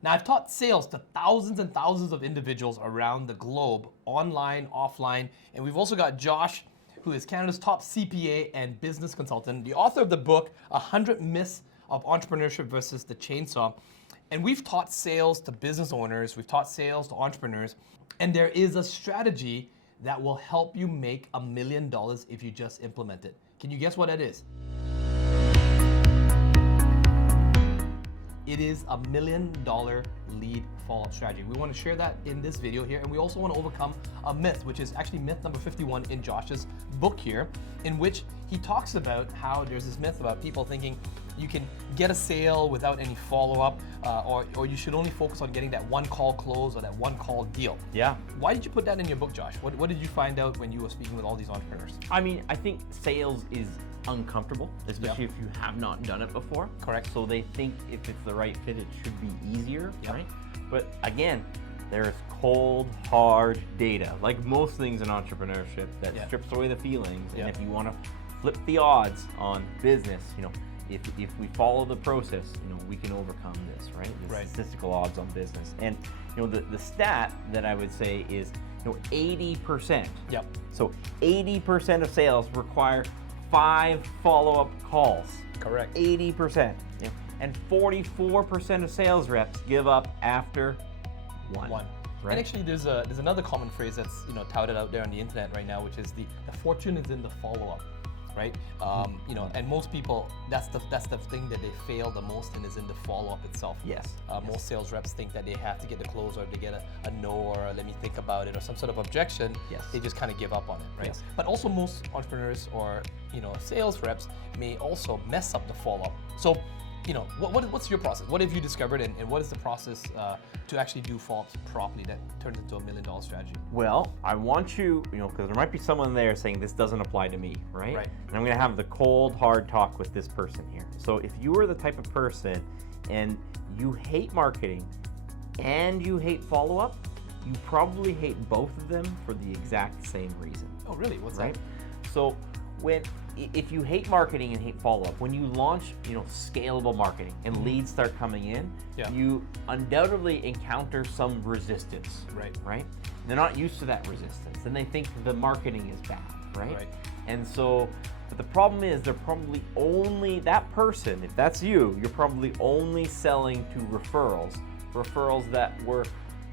Now, I've taught sales to thousands and thousands of individuals around the globe, online, offline, and we've also got Josh, who is Canada's top CPA and business consultant, the author of the book, 100 Myths of Entrepreneurship versus the Chainsaw. And we've taught sales to business owners, we've taught sales to entrepreneurs, and there is a strategy that will help you make $1 million if you just implement it. Can you guess what that is? It is $1 million lead follow-up strategy. We want to share that in this video here, and we also want to overcome a myth, which is actually myth number 51 in Josh's book here, in which he talks about how there's this myth about people thinking you can get a sale without any follow-up, or you should only focus on getting that one call close or that one call deal. Yeah. Why did you put that in your book, Josh? What did you find out when you were speaking with all these entrepreneurs? I mean, I think sales is uncomfortable, especially if you have not done it before. Correct. So they think if it's the right fit, it should be easier, Yep. right? But again, there's cold, hard data, like most things in entrepreneurship, that Yep. strips away the feelings. Yep. And if you want to flip the odds on business, if we follow the process, we can overcome this, right? The Right. statistical odds on business. And the stat that I would say is 80%. Yep. So 80% of sales require 5 follow-up calls. Correct. 80%. And 44% of sales reps give up after one. Right. Right? And actually, there's another common phrase that's touted out there on the internet right now, which is the fortune is in the follow-up, right? And most people, that's the thing that they fail the most in, is in the follow-up itself. Yes. Most sales reps think that they have to get the close, or they get a no, or a let me think about it, or some sort of objection. Yes. They just kind of give up on it, right? Yes. But also most entrepreneurs or sales reps may also mess up the follow-up. So, what's your process? What have you discovered, and what is the process to actually do follow-ups properly that turns into $1 million strategy? Well, I want you, because there might be someone there saying this doesn't apply to me, right? Right. And I'm going to have the cold, hard talk with this person here. So if you are the type of person and you hate marketing and you hate follow-up, you probably hate both of them for the exact same reason. Oh, really? What's Right? that? So if you hate marketing and hate follow-up, when you launch, scalable marketing and leads start coming in, Yeah. you undoubtedly encounter some resistance. Right. Right? They're not used to that resistance, and they think the marketing is bad, right? Right. And so, but the problem is they're probably only, that person, if that's you, you're probably only selling to referrals that were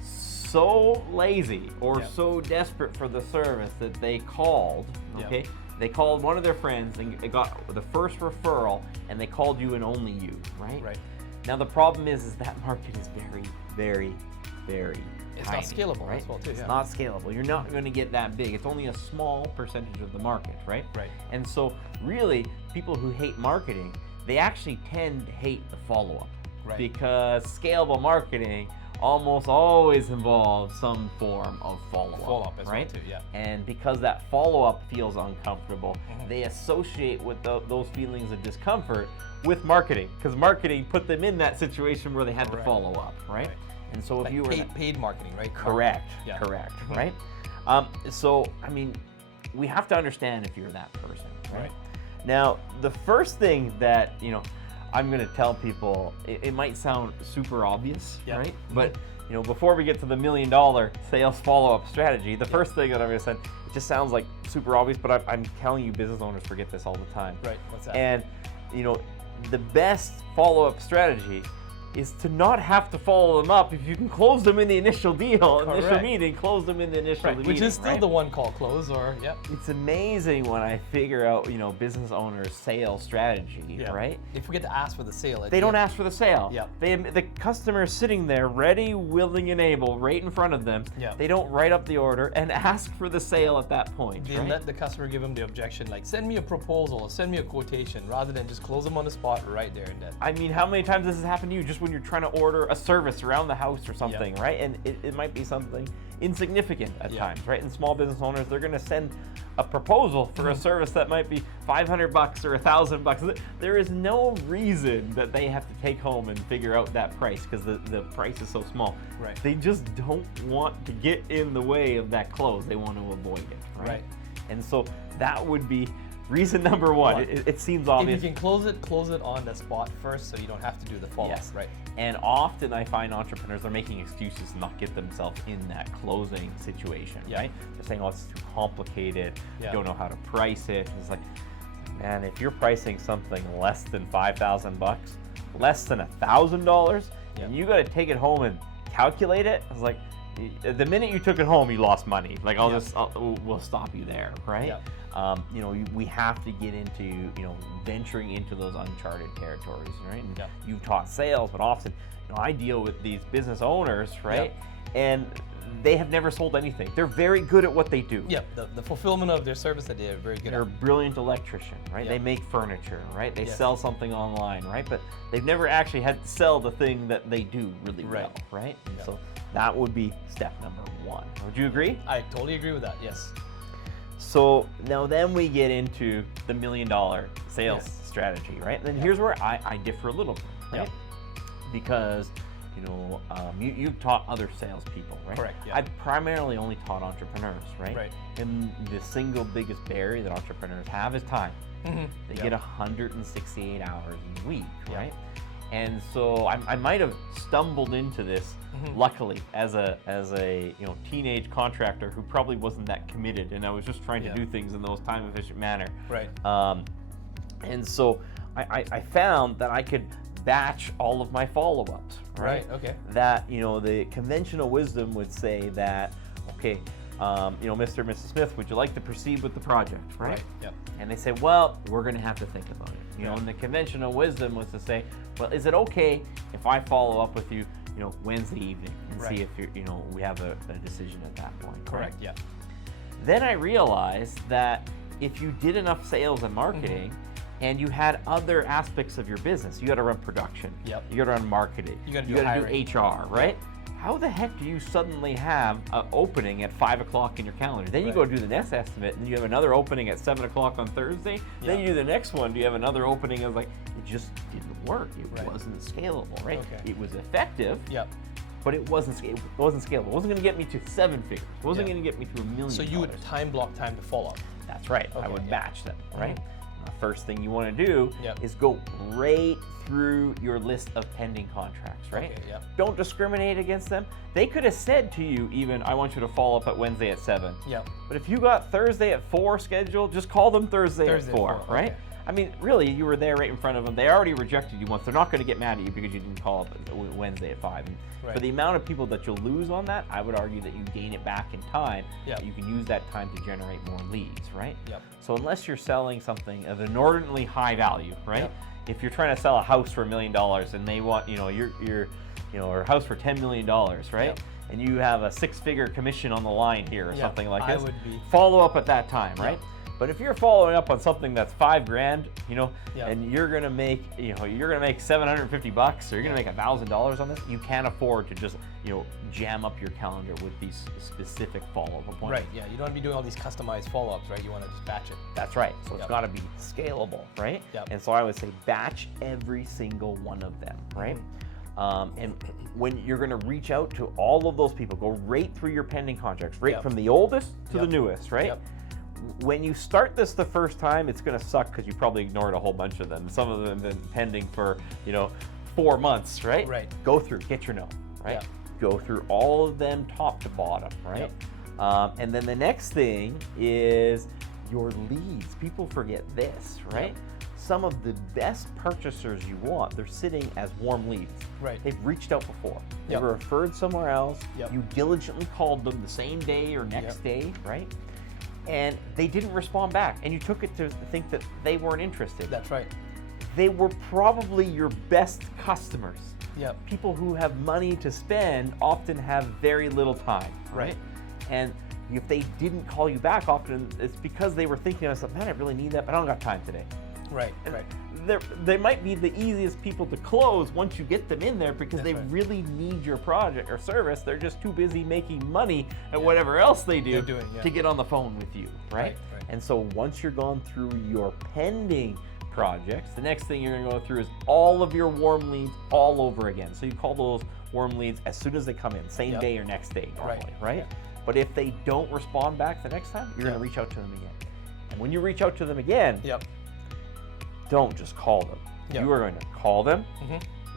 so lazy or Yep. so desperate for the service that they called, okay? Yep. They called one of their friends and they got the first referral, and they called you and only you, right? Right. Now the problem is that market is very, very, very It's tiny, not scalable right? as well, too. It's Yeah. not scalable. You're not going to get that big. It's only a small percentage of the market, right? Right. And so really, people who hate marketing, they actually tend to hate the follow-up. Right. Because scalable marketing almost always involves some form of follow-up, Follow-up as well, right? too, yeah. And because that follow-up feels uncomfortable, Mhm. they associate with those feelings of discomfort with marketing, because marketing put them in that situation where they had to Correct. follow up, right? Right. And so if Like you were paid marketing, right? correct, Yeah. correct, Mhm. right? So I mean, we have to understand if you're that person, right? Right. Now, the first thing that I'm going to tell people, it might sound super obvious, Yep. right? But before we get to the $1 million sales follow-up strategy, the first thing that I'm going to say, it just sounds like super obvious, but I'm telling you, business owners forget this all the time. Right. What's that? And the best follow-up strategy is to not have to follow them up if you can close them in the initial deal, initial Correct. meeting, close them in the initial meeting. Which is still right? the one call close, or yeah. It's amazing when I figure out, business owners' sales strategy, Yeah. right? They forget to ask for the sale. They don't ask for the sale. Yep. The customer is sitting there ready, willing, and able right in front of them. Yep. They don't write up the order and ask for the sale at that point. They right? let the customer give them the objection, like send me a proposal or send me a quotation, rather than just close them on the spot right there and then. I mean, how many times this has happened to you just when you're trying to order a service around the house or something, right? And it might be something insignificant at Yeah. times, right? And small business owners, they're going to send a proposal for a service that might be $500 or $1,000. There is no reason that they have to take home and figure out that price, because the price is so small. Right. They just don't want to get in the way of that close. They want to avoid it, right? Right. And so that would be Reason number one, it seems obvious. If you can close it on the spot first, so you don't have to do the follow-up. Yes. Right. And often I find entrepreneurs are making excuses to not get themselves in that closing situation, right? They're saying, oh, it's too complicated, I don't know how to price it. It's like, man, if you're pricing something less than $5,000, less than $1,000, and you got to take it home and calculate it, I was like, the minute you took it home, you lost money. Like, we'll stop you there, right? You know, we have to get into, you know, venturing into those uncharted territories, right? And you've taught sales, but often, you know, I deal with these business owners, right? And they have never sold anything. They're very good at what they do. The fulfillment of their service that they are very good They're a brilliant electrician, right? They make furniture, right? They sell something online, right? But they've never actually had to sell the thing that they do really well, right? So that would be step number one. Would you agree? I totally agree with that, yes. So now then we get into the $1 million sales strategy, right? And then here's where I differ a little bit, right? Because, you know, you've taught other salespeople, right? Correct, I've primarily only taught entrepreneurs, right? And the single biggest barrier that entrepreneurs have is time. They get 168 hours in a week, right? And so I might have stumbled into this, luckily, as a you know, teenage contractor who probably wasn't that committed, and I was just trying to do things in the most time efficient manner. And so I found that I could batch all of my follow-ups, right? That, you know, the conventional wisdom would say that, okay, you know, Mr. and Mrs. Smith, would you like to proceed with the project, right? And they say, well, we're going to have to think about it. You know, and the conventional wisdom was to say, well, is it okay if I follow up with you, you know, Wednesday evening and see if you know, we have a decision at that point. Then I realized that if you did enough sales and marketing, and you had other aspects of your business, you got to run production, you got to run marketing, you got to do HR, right? How the heck do you suddenly have an opening at 5 o'clock in your calendar? Then you go do the next estimate, and you have another opening at 7 o'clock on Thursday. Then you do the next one. Do you have another opening? I was like, it just didn't work. It wasn't scalable, right? It was effective, but it wasn't scalable. It wasn't going to get me to 7 figures. It wasn't going to get me to $1 million. So you would time block time to follow up. That's right. I would batch them, right? The first thing you want to do is go right through your list of pending contracts, right? Don't discriminate against them. They could have said to you even, I want you to follow up at Wednesday at 7. But if you got Thursday at 4 scheduled, just call them Thursday at 4, right? I mean, really, you were there right in front of them. They already rejected you once. They're not going to get mad at you because you didn't call up Wednesday at 5. And for the amount of people that you'll lose on that, I would argue that you gain it back in time. You can use that time to generate more leads, right? So unless you're selling something of inordinately high value, right? If you're trying to sell a house for $1 million and they want, you know, or a house for $10 million, right? And you have a 6-figure commission on the line here or something like this, follow up at that time, right? But if you're following up on something that's $5,000, you know, and you're gonna make, you know, you're gonna make $750, or you're gonna make $1,000 on this, you can't afford to just, you know, jam up your calendar with these specific follow-up appointments. You don't want to be doing all these customized follow-ups, right? You want to just batch it. That's right. So it's got to be scalable, right? And so I would say batch every single one of them, right? And when you're going to reach out to all of those people, go right through your pending contracts, right from the oldest to the newest, right? When you start this the first time, it's going to suck because you probably ignored a whole bunch of them. Some of them have been pending for, you know, 4 months, right? Go through, get your note, right? Go through all of them top to bottom, right? And then the next thing is your leads. People forget this, right? Some of the best purchasers you want, they're sitting as warm leads. They've reached out before. They were referred somewhere else. You diligently called them the same day or next day, right? And they didn't respond back, and you took it to think that they weren't interested. That's right. They were probably your best customers. People who have money to spend often have very little time, right? And if they didn't call you back often, it's because they were thinking, man, I really need that, but I don't got time today. They might be the easiest people to close once you get them in there because they really need your project or service. They're just too busy making money at whatever else they do to get on the phone with you, right? And so once you're gone through your pending projects, the next thing you're going to go through is all of your warm leads all over again. So you call those warm leads as soon as they come in, same day or next day normally, right? But if they don't respond back the next time, you're going to reach out to them again. When you reach out to them again, Yep. don't just call them. Yep. You are going to call them,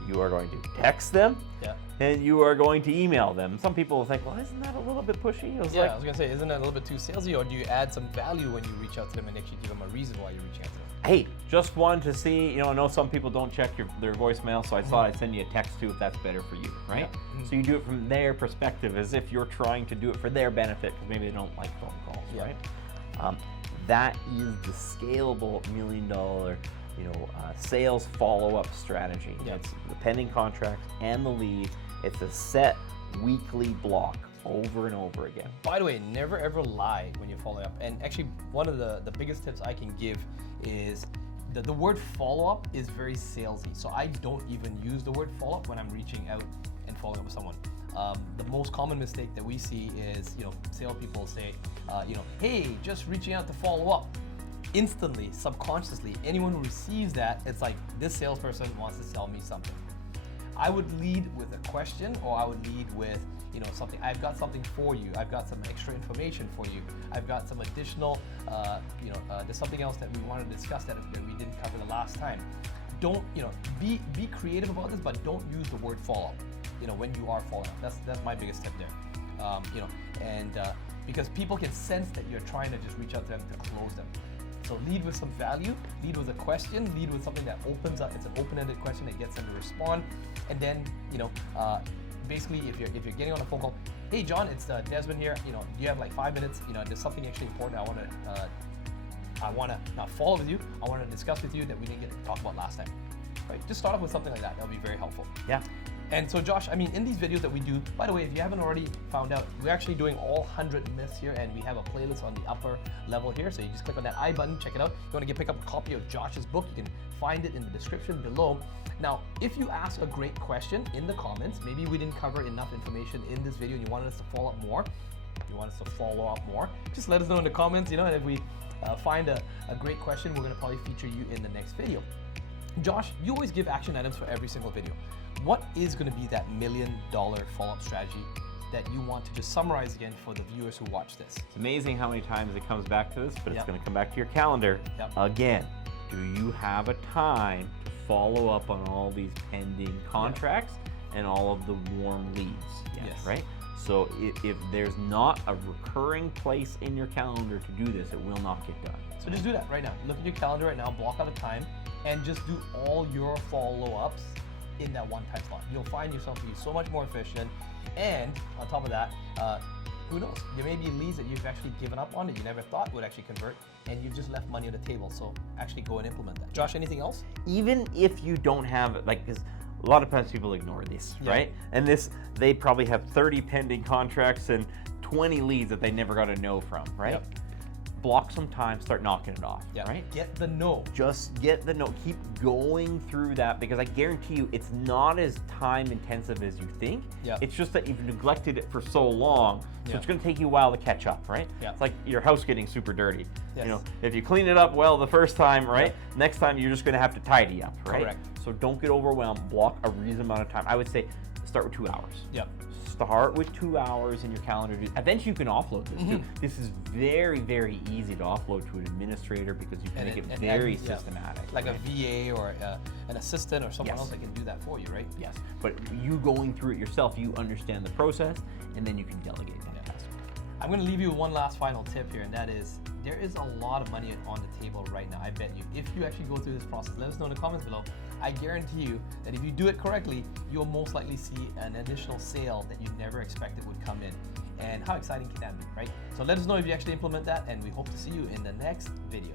you are going to text them, Yeah. and you are going to email them. Some people will think, well, isn't that a little bit pushy? I was Yeah, like, I was gonna say, isn't that a little bit too salesy, or do you add some value when you reach out to them and actually give them a reason why you're reaching out to them? hey, just wanted to see, I know some people don't check their voicemail, so I thought I'd send you a text too if that's better for you, right? Yeah. So you do it from their perspective as if you're trying to do it for their benefit because maybe they don't like phone calls, Yeah. right? That is the scalable $1 million, sales follow-up strategy. Yeah. It's the pending contracts and the leads. It's a set weekly block over and over again. By the way, never ever lie when you follow up. And actually, one of the biggest tips I can give is the word follow-up is very salesy. So I don't even use the word follow-up when I'm reaching out and following up with someone. The most common mistake that we see is, salespeople say, hey, just reaching out to follow up. Instantly, subconsciously, anyone who receives that, it's like, this salesperson wants to sell me something. I would lead with a question, or I would lead with, something. I've got something for you. I've got some extra information for you. I've got some additional, there's something else that we wanted to discuss that we didn't cover the last time. Don't, be creative about this, but don't use the word follow-up, when you are following up. That's my biggest tip there. Because people can sense that you're trying to just reach out to them to close them. So lead with some value, lead with a question, lead with something that opens up. It's an open-ended question that gets them to respond. And then, basically, if you're getting on a phone call, hey John, it's Desmond here. Do you have like 5 minutes? There's something actually important I want to not follow with you. I want to discuss with you that we didn't get to talk about last time. Right? Just start off with something like that. That'll be very helpful. Yeah. And so Josh, in these videos that we do, by the way, if you haven't already found out, we're actually doing all 100 myths here, and we have a playlist on the upper level here. So you just click on that I button, check it out. If you want to pick up a copy of Josh's book, you can find it in the description below. Now, if you ask a great question in the comments, maybe we didn't cover enough information in this video and you wanted us to follow up more, just let us know in the comments, and if we find a great question, we're going to probably feature you in the next video. Josh, you always give action items for every single video. What is going to be that $1 million follow-up strategy that you want to just summarize again for the viewers who watch this? It's amazing how many times it comes back to this, but Yep. it's going to come back to your calendar. Yep. Again, do you have a time to follow up on all these pending contracts and all of the warm leads? Yes. Right? So if there's not a recurring place in your calendar to do this, it will not get done. So just do that right now. Look at your calendar right now, block out a time, and just do all your follow-ups in that one-time slot. You'll find yourself to be so much more efficient. And on top of that, who knows? There may be leads that you've actually given up on that you never thought would actually convert, and you've just left money on the table. So actually go and implement that. Josh, anything else? Even if you don't have, because a lot of times people ignore this, Yeah. right? And they probably have 30 pending contracts and 20 leads that they never got a no from, right? Yep. Block some time, start knocking it off, Yeah. right? Get the no. Just get the no. Keep going through that, because I guarantee you it's not as time intensive as you think. Yeah. It's just that you've neglected it for so long, so Yeah. it's going to take you a while to catch up, right? Yeah. It's like your house getting super dirty. Yes. If you clean it up well the first time, right? Next time you're just going to have to tidy up, right? Correct. So don't get overwhelmed. Block a reasonable amount of time. I would say start with 2 hours. Yep. Start with 2 hours in your calendar. Eventually you can offload this too. This is very, very easy to offload to an administrator because you can make it very systematic. Like right? a VA or an assistant or someone Yes. else that can do that for you, right? Yes, but you going through it yourself, you understand the process, and then you can delegate that task. I'm going to leave you with one last final tip here, and that is there is a lot of money on the table right now. I bet you. If you actually go through this process, let us know in the comments below. I guarantee you that if you do it correctly, you'll most likely see an additional sale that you never expected would come in. And how exciting can that be, right? So let us know if you actually implement that, and we hope to see you in the next video.